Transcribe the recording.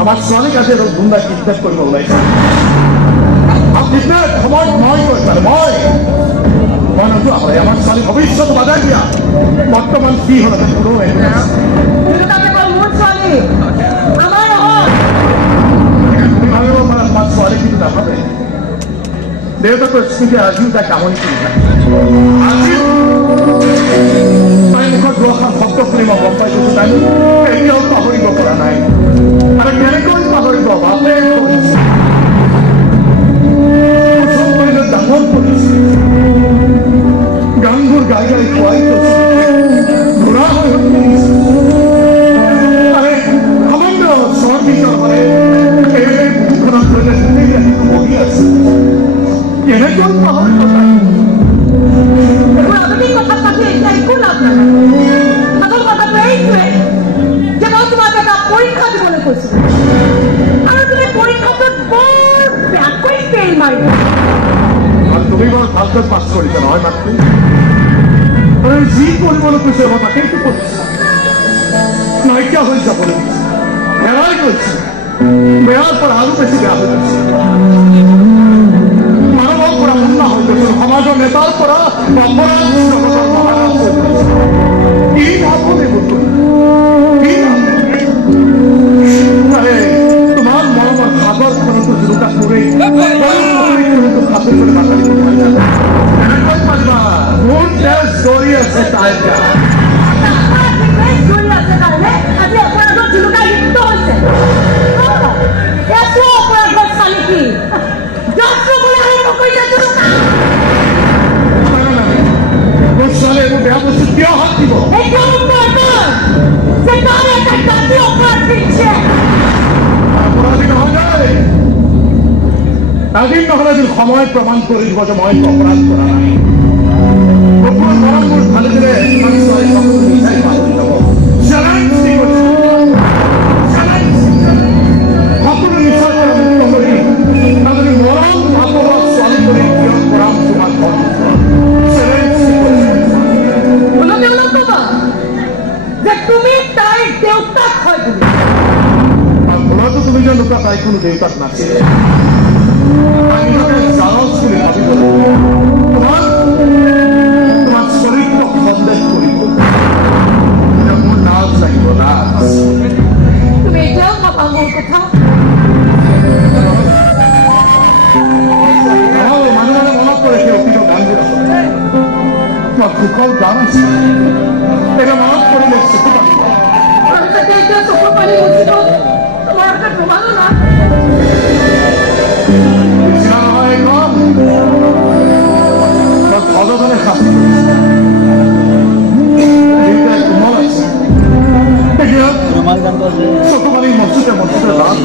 আমাৰ ছোৱালীক আজি গুণ্ডা কিডনেপ কৰিব ওলাইছে সময় মই কৈছো মই নোযোৱা হয় আমাৰ ছোৱালী ভৱিষ্যত বাধাই দিয়া বৰ্তমান কি হ'ল কোনো তুমি ভাবিব পাৰা তোমাৰ ছোৱালী কিন্তু নাভাবে দেউতাকৰ স্মৃতি আজিও তাই কামনি কৰি আজি তাই মুখত দুআষাৰ শব্দ শুনি মই গম পাইছো তাই এতিয়াও পাহৰিব পৰা নাই আৰু কেনেকৈ পাহৰিব বাপে ডাঙৰ কৰিছে গানবোৰ গাই গাই খুৱাই থৈছে ঘূৰা হৈ সমগ্ৰ চৰ্বিতৰ হয় বহি আছে কেনেকৈ পাহৰিব তুমি বৰ ভালকৈ পাছ কৰিছা নহয় মাতৃ যি কৰিবলৈ কৈছে মই তাকেইতো কৰিছো নাইকিয়া হৈ যাবলৈ হেৰাই গৈছে বেয়াৰ পৰা আৰু বেছি বেয়া হৈ গৈছে মানৱৰ পৰা মুন্না হৈ গৈছে সমাজৰ নেতাৰ পৰা কি ভাবনে তোমাৰ মৰমৰ সাগৰখনতো জোৰোকা কৰি খাতিৰ কৰি মাতালি এনেকৈ পাৰিবা মোৰ তেজ জৰি আছে তাই বেয়া বস্তু কিয় হাত দিব এদিন নহলে যদি সময় প্ৰমাণ কৰি দিব যে মই অপৰাধ কৰা নাই মোৰ ভালে দিলে মিছাই পাহৰি যাব সকলো মিছাৰ পৰা মুক্ত কৰি যদি মৰম ভাগৱত ছোৱালী কৰি কৰাম তোমাক তুমি তাইৰ দেউতাক হয় আৰু ভুলতো তুমি যে লোকা তাই কোনো দেউতাক নাছিলে জানজ বুলি ভাবিব তোমার চরিত্র সন্দেহ করিব মোৰ নাচ লাগিব নাচ তুমি এতিয়াও ভাবা মোৰ কথা মানুহে মনত কৰে সেই অতীতৰ গানবোৰ তোমাৰ সুখৰ গান আছে এটা মনত কৰিলে চকু পাতিব চোখৰ পানী মুচিব তোমাৰ হাতত ৰুমালো নাই নিচিনা নহয় একদম ভগৱানে শাস্তি দেউতাই কোমল আছে এতিয়া চকু পানী মচুতে মচুতে লাভ